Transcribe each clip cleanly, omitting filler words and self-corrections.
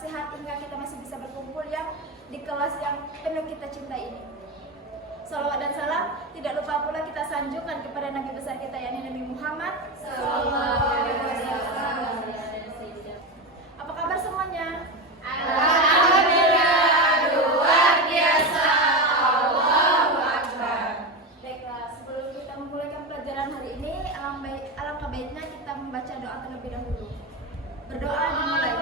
sehat hingga kita masih bisa berkumpul yang di kelas yang penuh kita cintai ini. Salawat dan salam tidak lupa pula kita sanjungkan kepada Nabi besar kita yakni Nabi Muhammad sallallahu alaihi wasallam. Apa kabar semuanya? Alhamdulillah, luar biasa. Allahu Akbar. Baiklah, sebelum kita memulaikan pelajaran hari ini, alangkah baiknya kita membaca doa terlebih dahulu. Berdoa dimulai.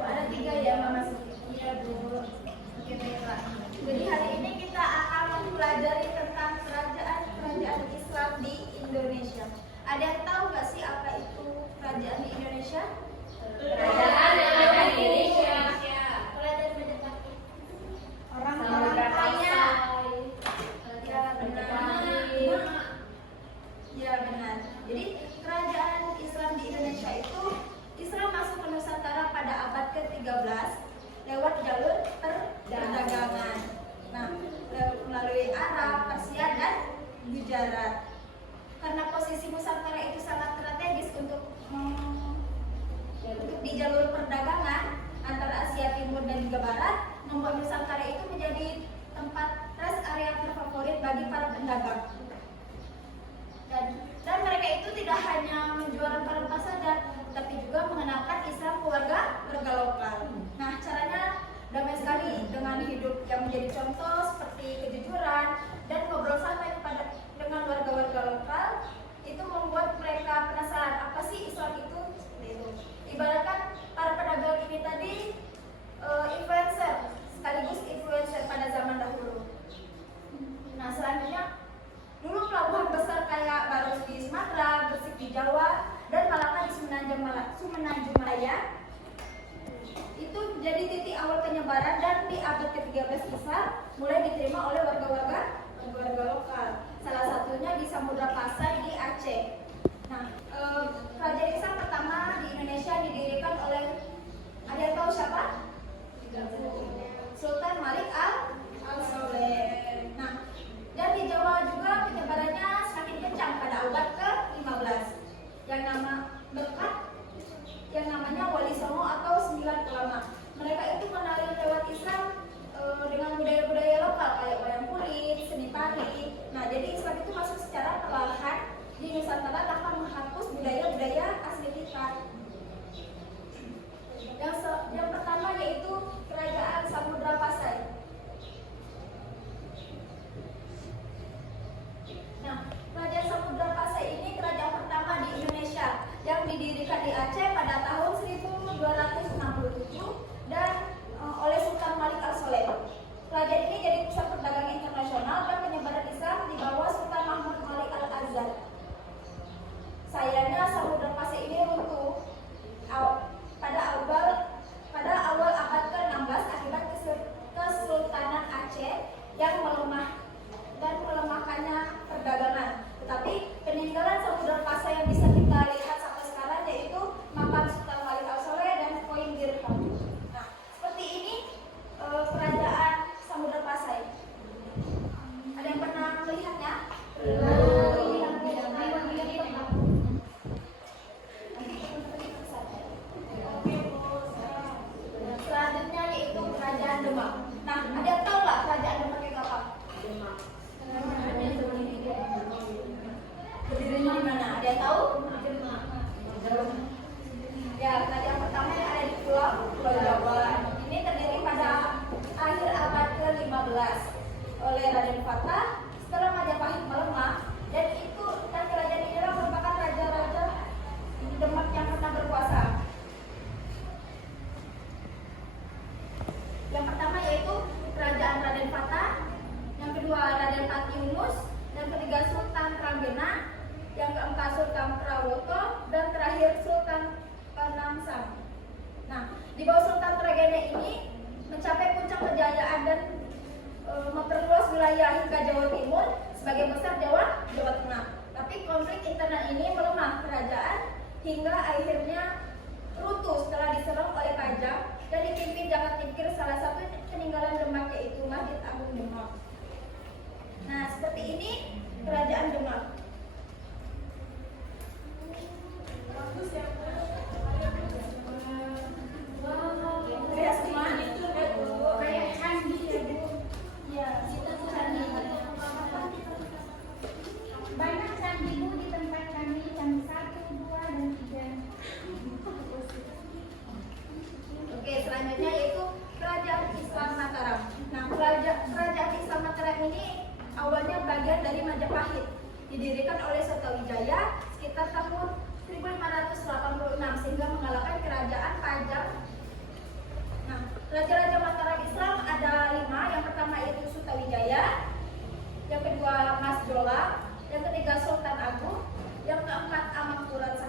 Ada 3 ya Mama Suti? Iya Bu. Oke, baiklah. Jadi hari ini kita akan mempelajari tentang kerajaan Islam di Indonesia. Ada yang tahu nggak sih apa itu kerajaan di Indonesia? Kerajaan di Indonesia. Kerajaan Majapahit. Orang-orang kaya. Ya benar. Ya benar. Jadi kerajaan Islam di Indonesia itu Islam masuk ke Nusantara pada abad ke-13 lewat jalur perdagangan. Nah, melalui Arab, Persia dan Gujarat. Karena posisi Nusantara itu sangat strategis untuk di jalur perdagangan antara Asia Timur dan juga Barat, membuat Nusantara itu menjadi tempat rest area terfavorit bagi para pedagang. Dan mereka itu tidak hanya menjual rempah-rempah saja, tapi juga mengenalkan Islam ke warga lokal. Nah, caranya damai sekali dengan hidup yang menjadi contoh seperti kejujuran dan ngobrol santai dengan warga-warga lokal. Itu membuat mereka penasaran apa sih Islam itu. Seperti itu. Ibaratkan para pedagang ini tadi influencer, sekaligus influencer pada zaman oleh Raden Fatah setelah Majapahit melemah, dan kerajaan inilah merupakan raja-raja Demak yang pernah berkuasa. Yang pertama yaitu Kerajaan Raden Fatah, yang kedua Raden Pati Yunus, yang ketiga Sultan Trambena, yang keempat Sultan Prawoto, dan terakhir Sultan Penangsang. Nah, di bawah Sultan Tragede ini mencapai puncak kejayaan dan memperluas wilayah hingga Jawa Timur, sebagian besar Jawa Tengah. Tapi konflik internal ini melemah kerajaan hingga akhirnya runtuh setelah diserang oleh Pajang dan dipimpin Jaka Tingkir, salah satu peninggalan Demak yaitu Masjid Agung Demak. Nah, seperti ini kerajaan Demak. Kayak semua Kayak candi ya, Bu. ya, kita candi. Banyak candi, Bu, di tempat kami, candi 1, 2, dan 3. Oke, selanjutnya yaitu Kerajaan Islam Mataram. Nah, Kerajaan Islam Mataram ini awalnya bagian dari Majapahit, didirikan oleh Sutawijaya sekitar tahun 1586 sehingga mengalahkan Kerajaan Pajang. Nah, raja-raja Mataram Islam ada 5. Yang pertama yaitu Sutawijaya, yang kedua Mas Jolang, yang ketiga Sultan Agung, yang keempat Amangkurat I,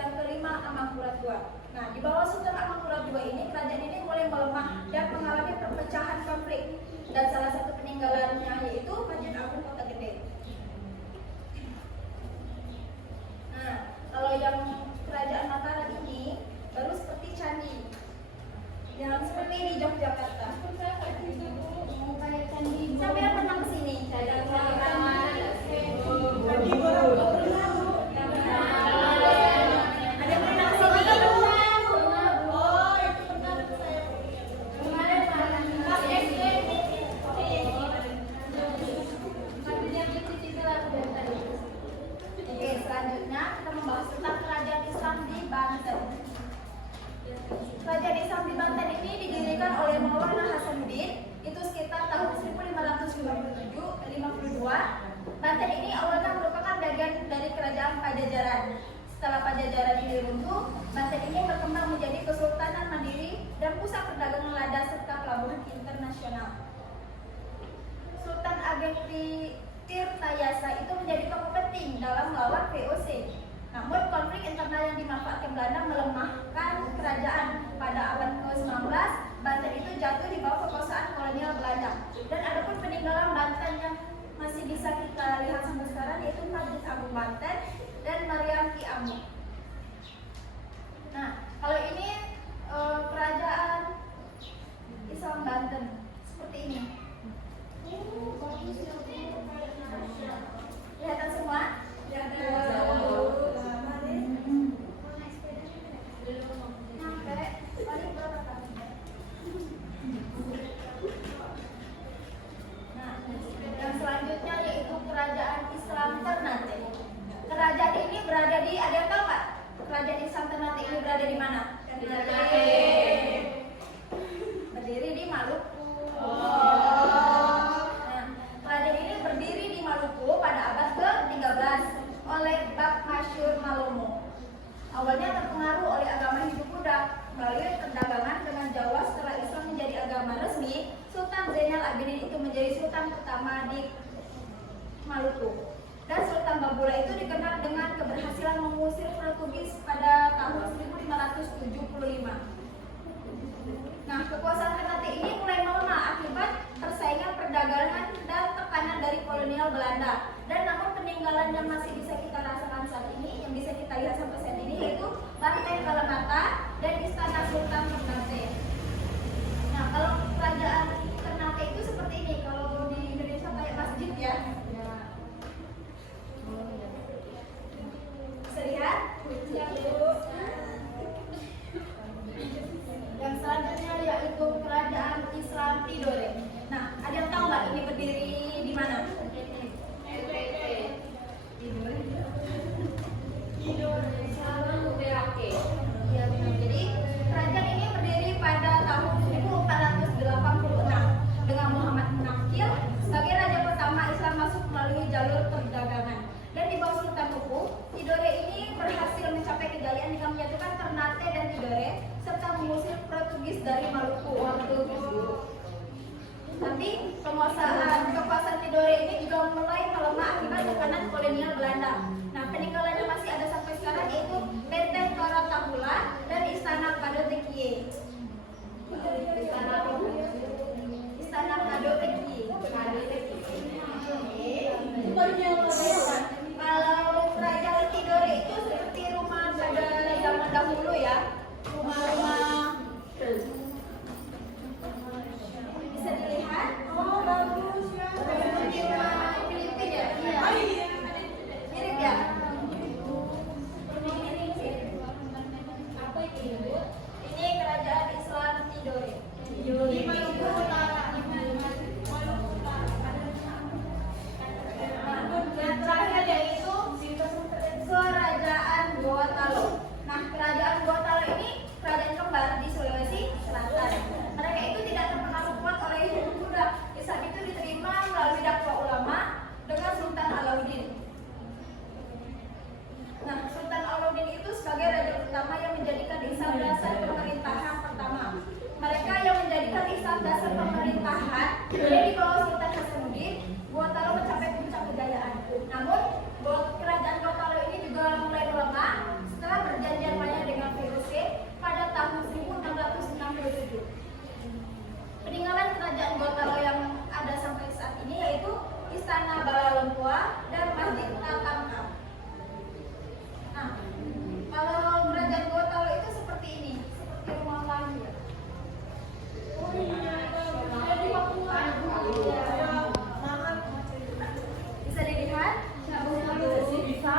yang kelima Amangkurat II. Nah, di bawah Sultan Amangkurat II ini, kerajaan ini mulai melemah dan mengalami perpecahan konflik. Dan salah satu peninggalannya yaitu Masjid Agung Kota Gede. Nah, kalau yang kerajaan Mataram ini baru seperti candi, yang seperti di Yogyakarta. Kayak candi, Bu. Siapa yang pernah kesini? Ada yang pernah kesini? Oke, selanjutnya kita membahas tentang kerajaan Islam di Banten. Kerajaan Islam di Banten ini didirikan oleh Maulana Hasanuddin itu sekitar tahun 1557-52. Banten ini awalnya merupakan bagian dari kerajaan Pajajaran. Setelah Pajajaran ini runtuh, Banten ini berkembang menjadi kesultanan mandiri dan pusat perdagangan lada serta pelabuhan internasional. Sultan Ageng Tirtayasa itu menjadi tokoh penting dalam melawan VOC. Namun konflik internal yang dimanfaatkan Belanda melemahkan kerajaan. Pada abad ke-19, Banten itu jatuh di bawah kekuasaan kolonial Belanda. Dan adapun peninggalan Banten yang masih bisa kita lihat sampai sekarang yaitu Masjid Agung Banten dan Mariam Ki Amu. Nah, kalau ini kerajaan Islam Banten seperti ini. Kelihatan semua? Yang selanjutnya yaitu kerajaan Islam Ternate. Kerajaan ini berada di, ada yang tahu nggak? Kerajaan Islam Ternate ini berada di mana? Berdiri di Maluku. Nah, kerajaan ini berdiri di Maluku pada abad ke-13 oleh Bab Masyur Malomo. Awalnya terpengaruh oleh agama Hindu Buddha. Melalui perdagangan dengan Jawa setelah Islam menjadi agama resmi, Sultan Zainal Abidin itu menjadi sultan pertama di Maluku. Dan Sultan Babula itu dikenal dengan keberhasilan mengusir Portugis pada tahun 1575. Nah, kekuasaan Ternate ini mulai melemah akibat persaingan perdagangan dan tekanan dari kolonial Belanda. Dan namun peninggalan yang masih bisa kita rasakan saat ini, yang bisa kita lihat sampai saat ini, yaitu Banteng Kalamata dan Istana Sultan Ternate. Nah, kalau kerajaan Ternate itu seperti ini. Kalau di Indonesia kayak masjid ya. Bisa lihat? Yang selanjutnya yaitu kerajaan Islam Tidore. Nah, ada yang tahu nggak ini berdiri di mana? Tidore. jalur perdagangan. Dan di bawah Sultan Topu, Tidore ini berhasil mencapai kejayaan dengan menyatukan Ternate dan Tidore serta mengusir Portugis dari Maluku. Tapi kekuasaan Tidore ini juga mulai melemah akibat tekanan kolonial Belanda. Nah, peninggalannya masih ada sampai sekarang, yaitu Benteng Karatahula dan Istana Padotekie. Istana Padotekie. Kalau kerajaan Tidore itu seperti rumah pada zaman dahulu ya, rumah-rumah bisa dilihat. Oh, bagus ya. Seperti rumah Filipina ya? Iya. Mirip ya? Apa itu? Ini kerajaan Islam Tidore. Di Maluku Utara. Yang terakhir yaitu Kerajaan Gorontalo. Nah, Kerajaan Gorontalo ini kerajaan kembar di Sulawesi Selatan. Mereka itu tidak terpengaruh kuat oleh Hindu Buddha. Islam itu diterima melalui dakwah ulama dengan Sultan Alauddin. Nah, Sultan Alauddin itu sebagai raja pertama yang menjadikan Islam dasar pemerintahan pertama. Mereka yang menjadikan Islam dasar pemerintahan di bawah Sultan Hasanuddin, Gorontalo mencapai puncak kejayaan. Namun, kerajaan Gorontalo ini juga mulai melemah setelah perjanjian Maya dengan VOC pada tahun 1667. Peninggalan kerajaan Gorontalo yang ada sampai saat ini yaitu Istana Bala Lempua dan Masjid Tatamka. Nah, kalau kerajaan Gorontalo itu seperti ini, seperti rumah lahir. Oh iya, ada di Papua. Bisa dilihat? Bisa.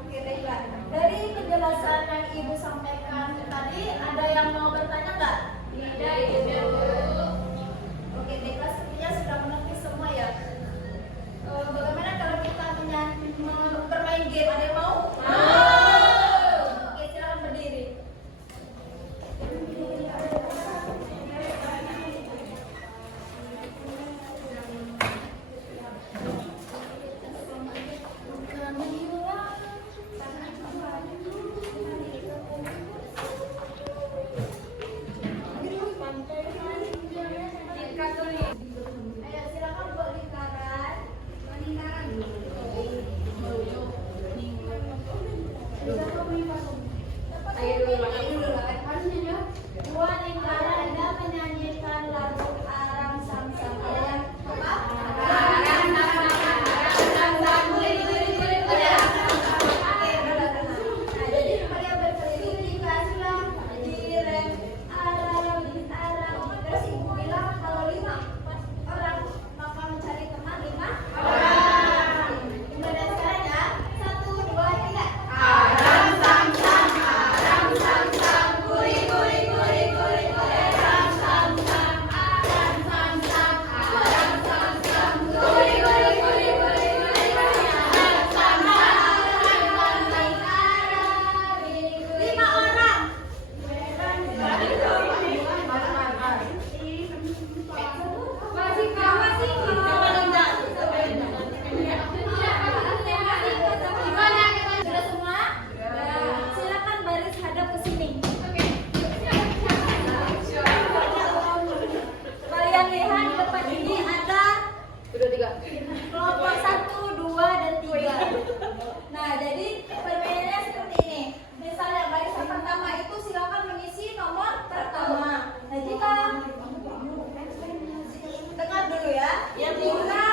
Oke, baiklah. Dari penjelasan yang Ibu sampaikan tadi, ada yang mau bertanya nggak? Tidak, Ibu. Oke, baiklah. Sepertinya sudah mengerti semua ya. Bagaimana kalau kita bermain game? Ada yang mau? Oke, silakan berdiri. Ayo, silakan buat lingkaran. Dua lingkaran dan menyanyikan lagu Arang Samsam. Ada yang apa? Arang Samsam, Arang Samsam, guri-guri. Oke, tenang. Nah, jadi kalian berkeliling dikasihlah direm arang. Terus Ibu bilang kalau 5 orang maka mencari teman 5 orang. Kemudian sekarang ya, 1, 2, 3. Arang Samsam, Arang Samsam, guri-guri. Arang Samsam, Arang Samsam, Arang Samsam, guri-guri. Arang Samsam, Arang 5 orang. Sudah semua? Silakan baris hadap ke sini. Kalian lihat di depan ini ada kelompok 1, 2, dan 3. Nah, jadi permainannya seperti ini. Misalnya barisan pertama itu silakan mengisi nomor pertama. Nah, jika dengar dulu ya. Yang jika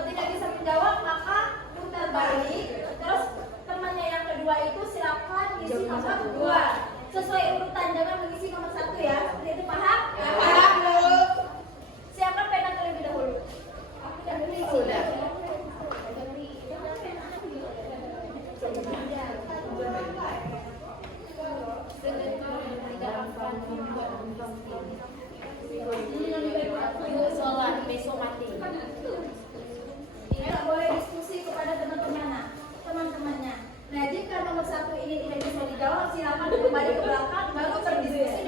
tidak bisa menjawab maka putar balik. Terus temannya yang kedua itu silakan mengisi nomor 2. Sesuai urutan, jangan mengisi nomor 1 ya. Seperti itu, paham? Ya, paham, Bu. Siapa pegang terlebih dahulu? Aku yang beli. Sudah. Sholat besok mati. Tidak boleh diskusi kepada teman-temannya. Nah, jika nomor 1 ini tidak bisa dijawab, silakan kembali ke belakang baru berdiskusi.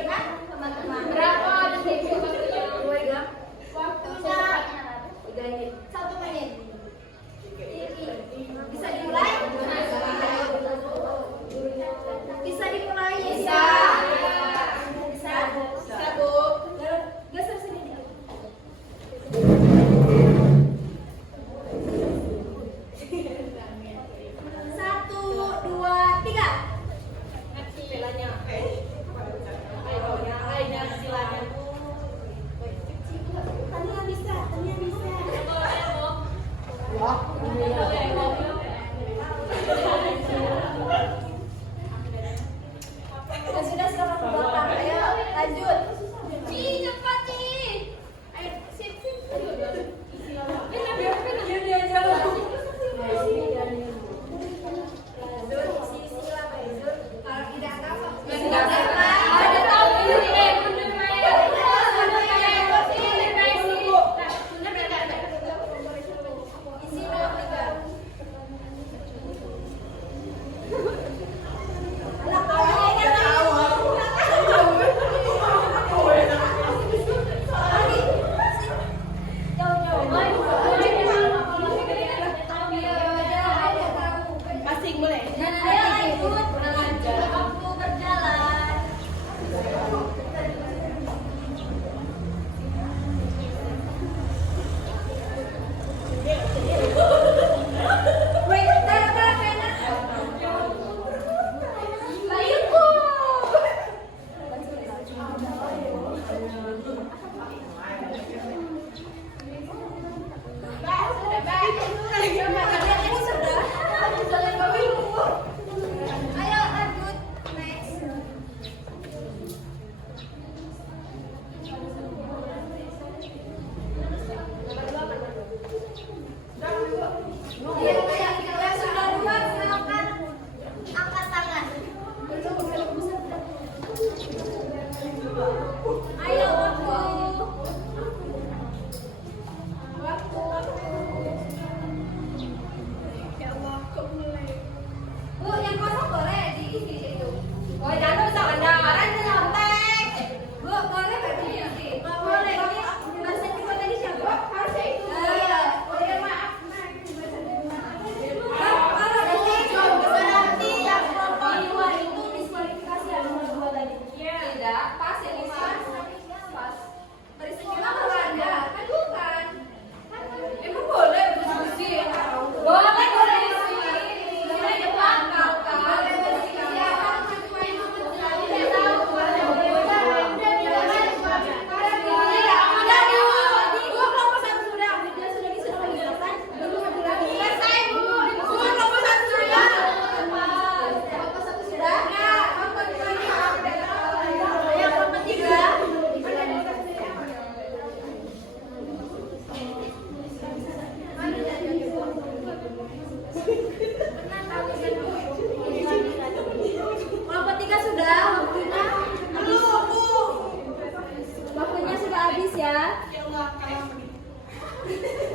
habis ya. Ya Allah, kalah begitu.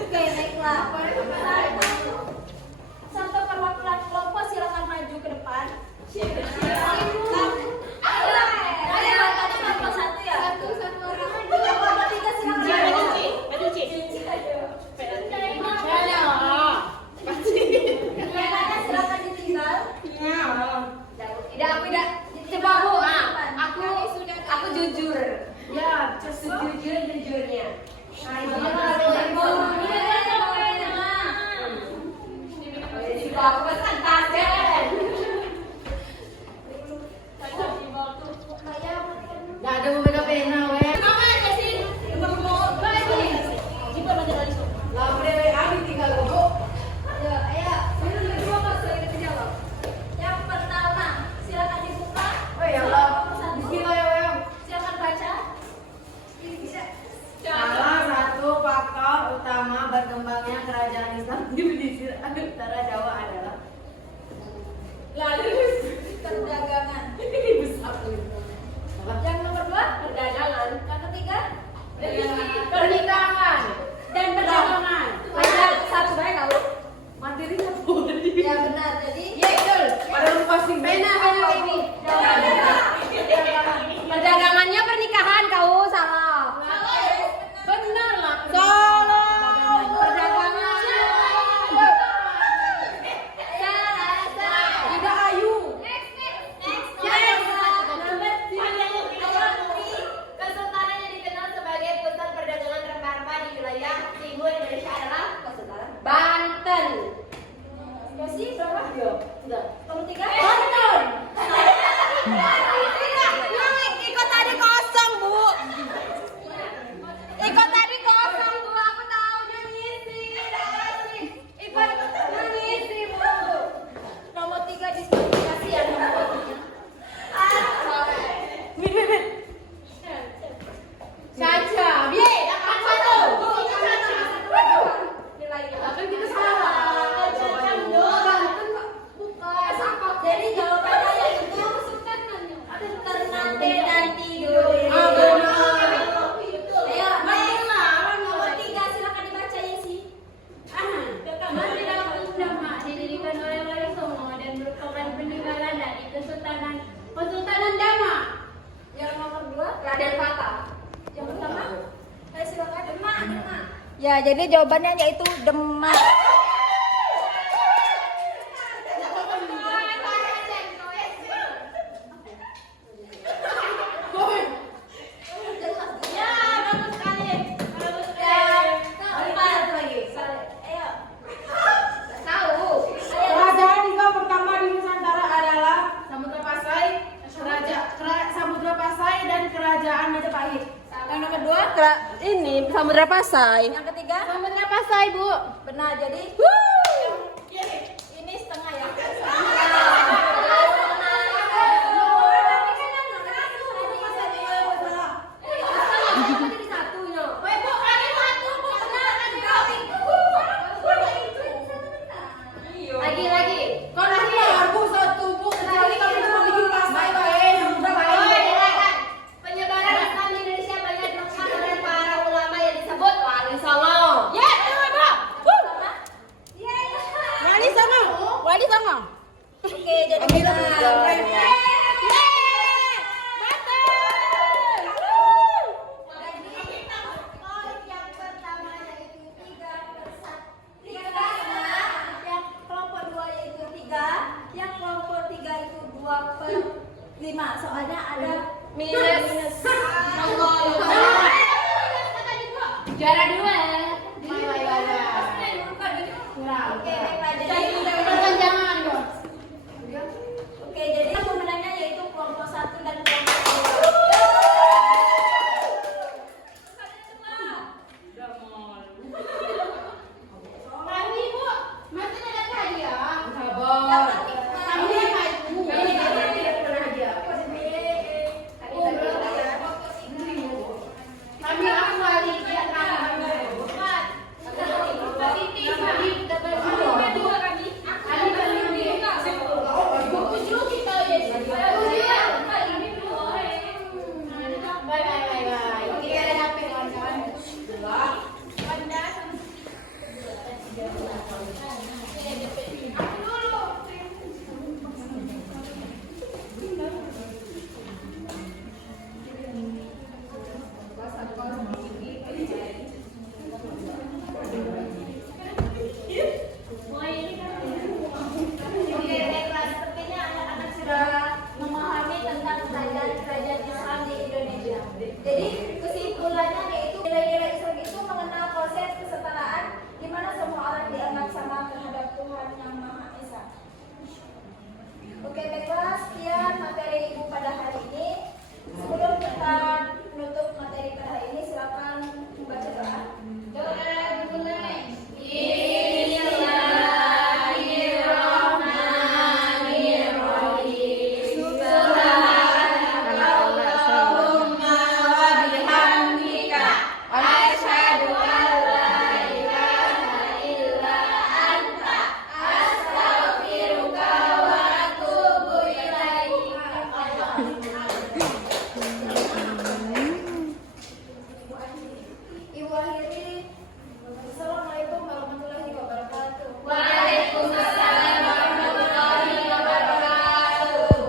Oke, baiklah. Satu perwakilan kelompok silakan maju ke depan. Ayo, tadi kelompok satu ya. Satu orang. Kelompok tiga silakan maju. Yang silakan ditinggal. Tidak. Coba Bu, aku jujur. Ya, sejujur-jujurnya. Aku pesan tasnya. Gak ada mau pegang pena, weh. Lah, udah weh, habis tinggal Bu. Yang pertama, silakan dibuka. Oh ya Allah, bismillah ya weh. Silakan baca. Salah satu faktor utama berkembangnya kerajaan Islam di pesisir utara Jawa adalah Perdagangan. besar tuh. Yang nomor dua, Perdagangan, yang ketiga, pernikahan, dan perdagangan. satu baik kau. Materi nggak boleh. Ya benar. Jadi Iya betul. Ada lu posting pena ini. Perdagangannya pernikahan kau salah. Benar lah. Salah. Perdagangan. Tidak ayu. Kesultanan yang dikenal sebagai pusat perdagangan rempah-rempah di wilayah timur Indonesia adalah Kesultanan Banten. posisi berapa? Sudah. Nomor tiga. Banten. Ikut tadi kosong, Bu. Ikut tadi kosong, Bu. Aku tahu dia ngisi. Ikut ngisi, Bu. Nomor tiga diskualifikasi ya nomor tiga. Caca. Biar. Dapat satu. Nilainya. Kan kita salah. Jadi jawabannya yaitu Ternate dan tidur. Ah, benar. Ayo, next. Nomor tiga silakan dibaca Yesi. Didirikan oleh Wali Songo dan merupakan peninggalan dari Kesultanan Demak. Yang nomor dua, Raden Fata. yang pertama, ayo silakan Demak. Ya, jadi jawabannya yaitu Demak. Ya, bagus sekali. Bagus sekali. Keempat lagi. Ayo. Tahu. Kerajaan Islam pertama di Nusantara adalah Samudra Pasai dan Kerajaan Majapahit. Yang nomor dua, Ini Samudra Pasai. yang ketiga, Samudra Pasai, Bu. benar. Jadi ini setengah ya.